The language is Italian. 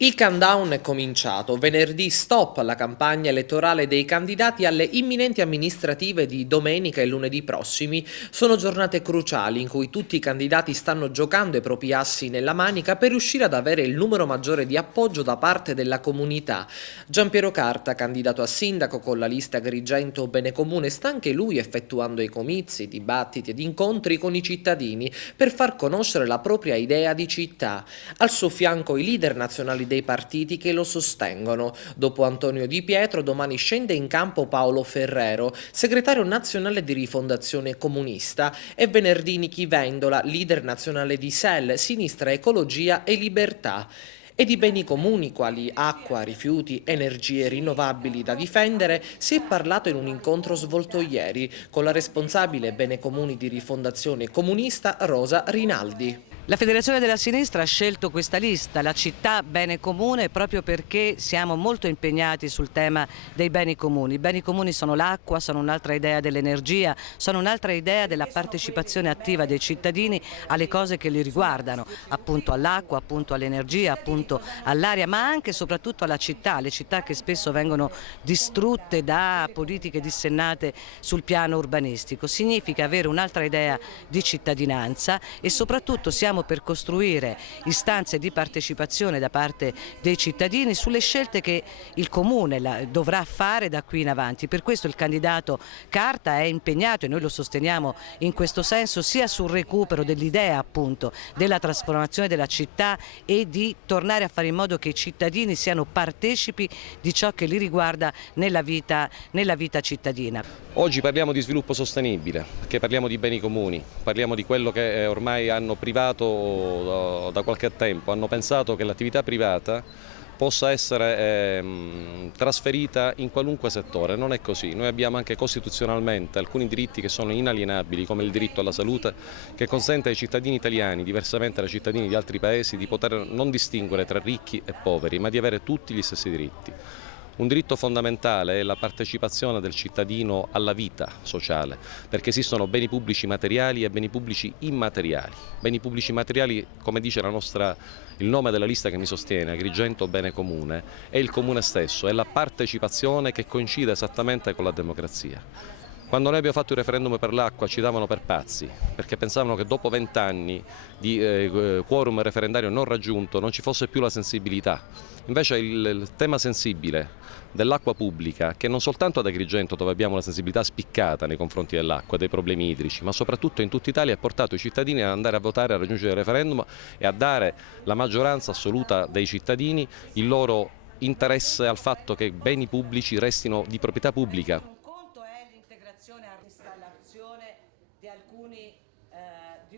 Il countdown è cominciato. Venerdì stop alla campagna elettorale dei candidati alle imminenti amministrative di domenica e lunedì prossimi. Sono giornate cruciali in cui tutti i candidati stanno giocando i propri assi nella manica per riuscire ad avere il numero maggiore di appoggio da parte della comunità. Giampiero Carta, candidato a sindaco con la lista Agrigento Bene Comune, sta anche lui effettuando i comizi, dibattiti ed incontri con i cittadini per far conoscere la propria idea di città. Al suo fianco i leader nazionali dei partiti che lo sostengono. Dopo Antonio Di Pietro, domani scende in campo Paolo Ferrero, segretario nazionale di Rifondazione Comunista, e venerdì Nichi Vendola, leader nazionale di SEL, Sinistra Ecologia e Libertà. E di beni comuni quali acqua, rifiuti, energie rinnovabili da difendere si è parlato in un incontro svolto ieri con la responsabile bene comuni di Rifondazione Comunista Rosa Rinaldi. La Federazione della Sinistra ha scelto questa lista, la città bene comune, proprio perché siamo molto impegnati sul tema dei beni comuni. I beni comuni sono l'acqua, sono un'altra idea dell'energia, sono un'altra idea della partecipazione attiva dei cittadini alle cose che li riguardano, appunto all'acqua, appunto all'energia, appunto all'aria, ma anche e soprattutto alla città, le città che spesso vengono distrutte da politiche dissennate sul piano urbanistico. Significa avere un'altra idea di cittadinanza e soprattutto siamo per costruire istanze di partecipazione da parte dei cittadini sulle scelte che il Comune dovrà fare da qui in avanti. Per questo il candidato Carta è impegnato, e noi lo sosteniamo in questo senso, sia sul recupero dell'idea appunto della trasformazione della città e di tornare a fare in modo che i cittadini siano partecipi di ciò che li riguarda nella vita cittadina. Oggi parliamo di sviluppo sostenibile, perché parliamo di beni comuni, parliamo di quello che ormai hanno privato da qualche tempo, hanno pensato che l'attività privata possa essere trasferita in qualunque settore. Non è così. Noi abbiamo anche costituzionalmente alcuni diritti che sono inalienabili, come il diritto alla salute, che consente ai cittadini italiani, diversamente dai cittadini di altri paesi, di poter non distinguere tra ricchi e poveri, ma di avere tutti gli stessi diritti. Un diritto fondamentale è la partecipazione del cittadino alla vita sociale, perché esistono beni pubblici materiali e beni pubblici immateriali. Beni pubblici materiali, come dice il nome della lista che mi sostiene, Agrigento Bene Comune, è il comune stesso, è la partecipazione che coincide esattamente con la democrazia. Quando noi abbiamo fatto il referendum per l'acqua ci davano per pazzi, perché pensavano che dopo 20 anni di quorum referendario non raggiunto non ci fosse più la sensibilità. Invece il tema sensibile dell'acqua pubblica, che non soltanto ad Agrigento, dove abbiamo una sensibilità spiccata nei confronti dell'acqua, dei problemi idrici, ma soprattutto in tutta Italia, ha portato i cittadini ad andare a votare, a raggiungere il referendum e a dare la maggioranza assoluta dei cittadini il loro interesse al fatto che beni pubblici restino di proprietà pubblica. Un conto è l'integrazione a installazione di alcuni